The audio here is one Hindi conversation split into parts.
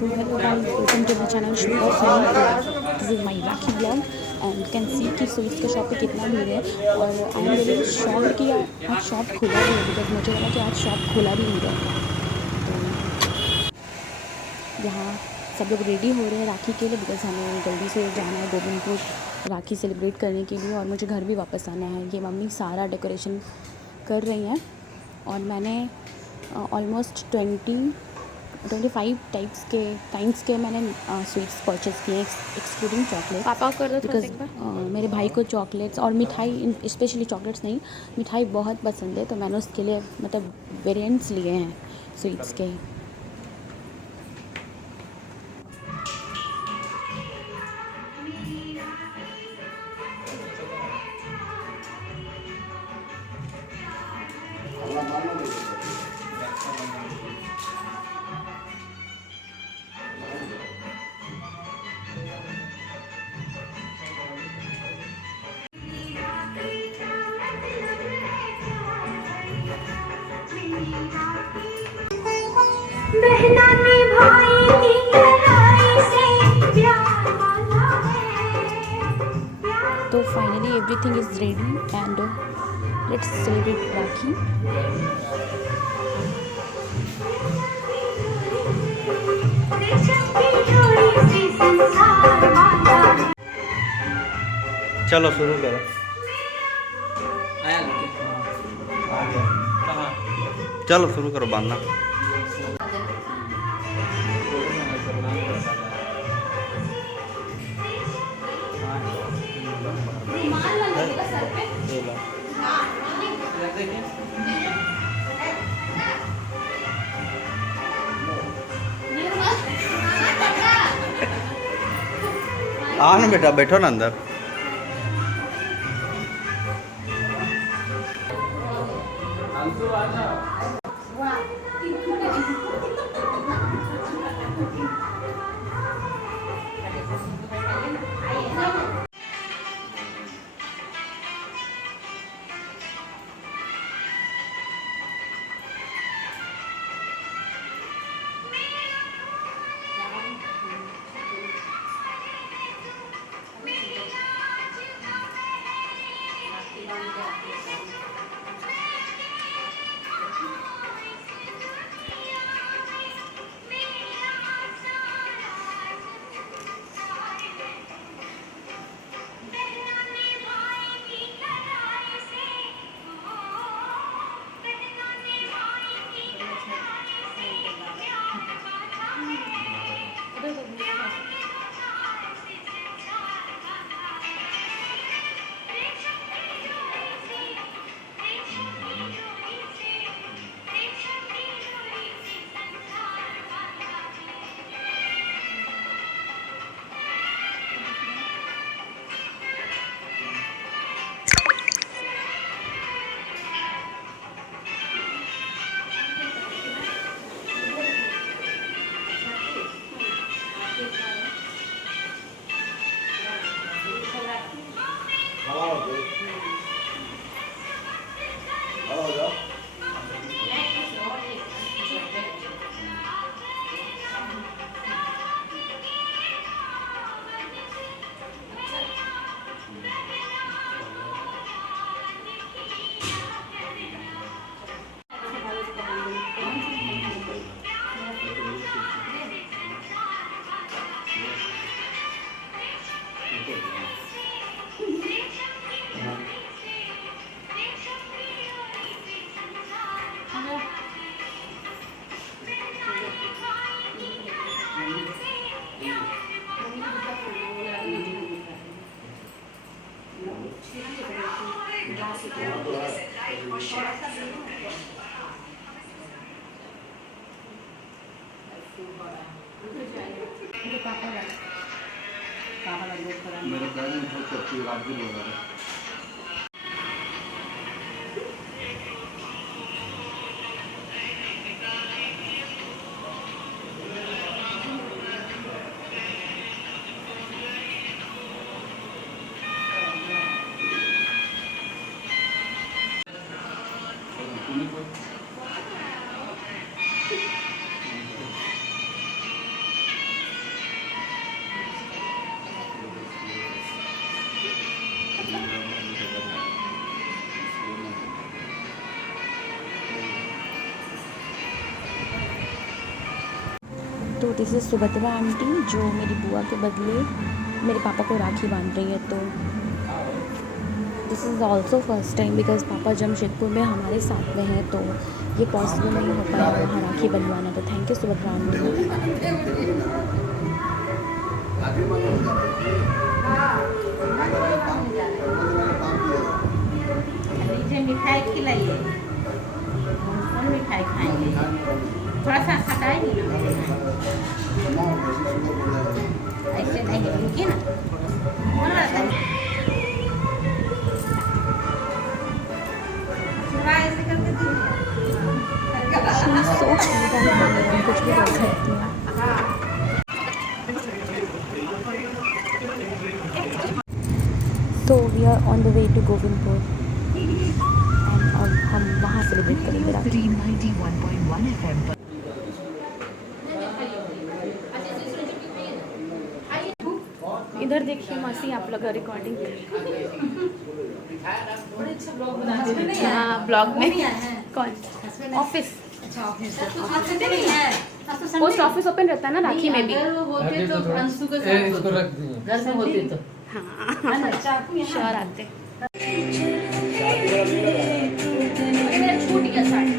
तो hello guys, welcome to my channel Shubh family. This is my Rakhi blog and you can see कि स्वीट्स के शॉप पे कितना भीड़ है। और आई एम रियली शॉक्ड कि आज शॉप खुला भी है, बिकॉज मुझे लगा कि आज शॉप खुला भी नहीं रहेगा। तो यहाँ सब लोग रेडी हो रहे हैं राखी के लिए, बिकॉज हमें जल्दी से जाना है गोविंदपुर राखी सेलिब्रेट करने के लिए, और मुझे घर भी वापस आना है। ये मम्मी सारा डेकोरेशन कर रही हैं और मैंने ऑलमोस्ट 25 काइंड्स के मैंने स्वीट्स परचेज़ किए, एक्सक्लूडिंग चॉकलेट। पापा को कर दो थोड़ा सा बिकॉज एक बार। मेरे भाई को चॉकलेट्स और मिठाई, स्पेशली चॉकलेट्स नहीं, मिठाई बहुत पसंद है, तो मैंने उसके लिए मतलब वेरिएंट्स लिए हैं स्वीट्स के। बहना ने भाई की कलाई से प्यार मांगा है। तो finally everything is ready and let's celebrate Rakhi. रेशम की डोरी से संसार बांधा है। चलो शुरू करो। आया लड़के कहाँ चलो शुरू करो बांधना। देखिए आओ ना बेटा, बैठो ना अंदर। मेरे बैग में बहुत अच्छी रात भी लगा है। तो दिस इज़ सुभद्रा आंटी जो मेरी बुआ के बदले मेरे पापा को राखी बांध रही है। तो this is also first time because पापा जमशेदपुर में हमारे साथ में हैं, तो ये पॉसिबल नहीं हो पाया वहाँ राखी बनवाना। तो थैंक यू सुभद्रा आंटी। लीजिए मिठाई खिलाइए। कौन मिठाई खाएंगे? थोड़ा सा हटाएंगे ना, ऐसे नहीं रुकिए ना। थोड़ा सा ऐसे करके सो कुछ भी कर सकती हैं। तो we are on the way to Govindpur and अब हम वहाँ सेलिब्रेट करेंगे राखी। 91.1 FM पर इधर देखिए मासी, आप लोग रिकॉर्डिंग हाँ ब्लॉग में। कौन? ऑफिस। पोस्ट ऑफिस ओपन रहता है ना राखी में भी। घर से होते तो हाँ श्योर आते। छूट गया sorry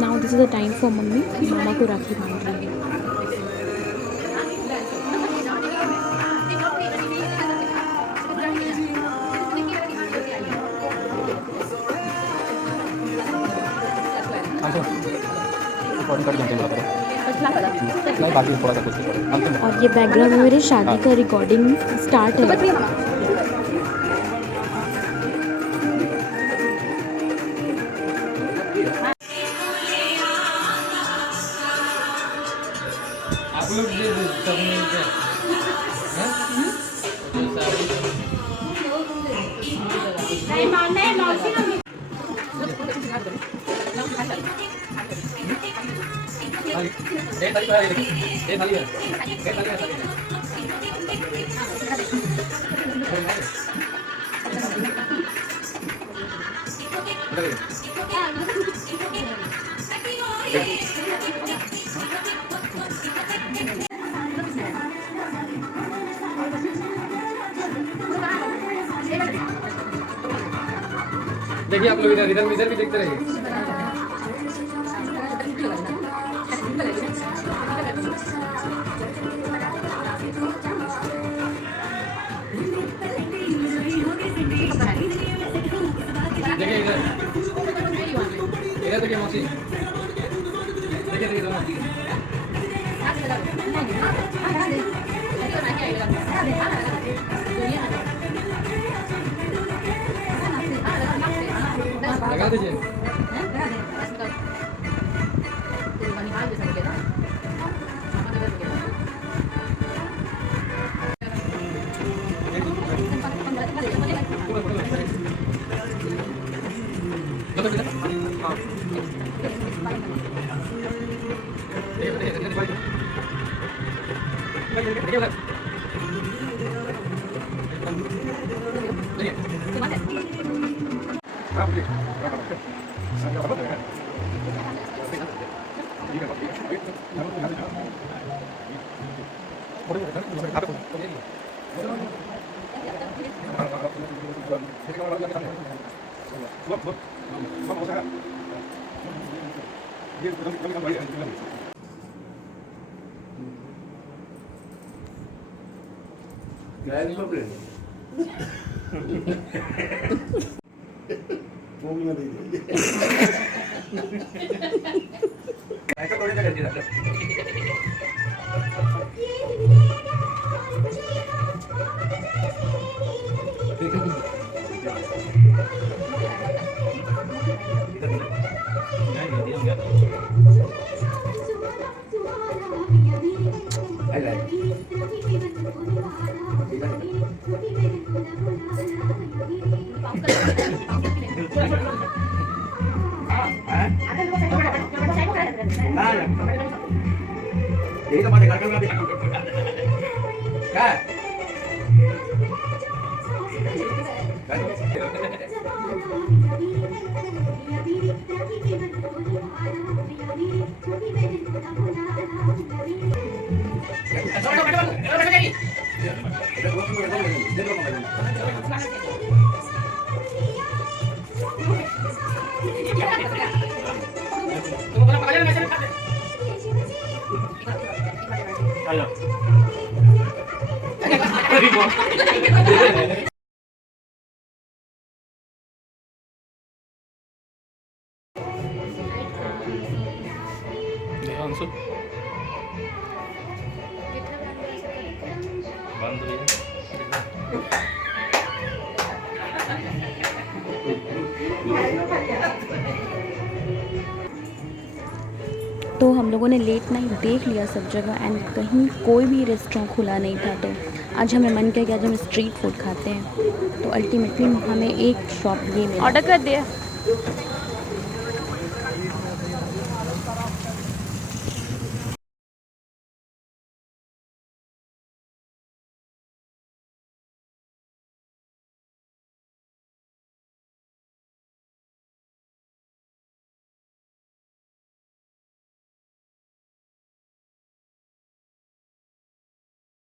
now this is the time for मम्मी मामा को राखी बांध रही है। और ये बैकग्राउंड में मेरी शादी का रिकॉर्डिंग स्टार्ट है। आप लोग ये सब मिलके देखिए आप लोग इधर इधर भी देखते रहिए। देखिए इधर देखिए मौसी, देखिए मौसी। लगा दीजिए। I like यही तो बात है, घर पे क्या है? अंशु बंद हुई तो हम लोगों ने लेट नाइट देख लिया सब जगह एंड कहीं कोई भी रेस्टोरेंट खुला नहीं था। तो आज हमें मन किया कि आज हम स्ट्रीट फूड खाते हैं। तो अल्टीमेटली हमें एक शॉप ये मिला। ऑर्डर कर दिया।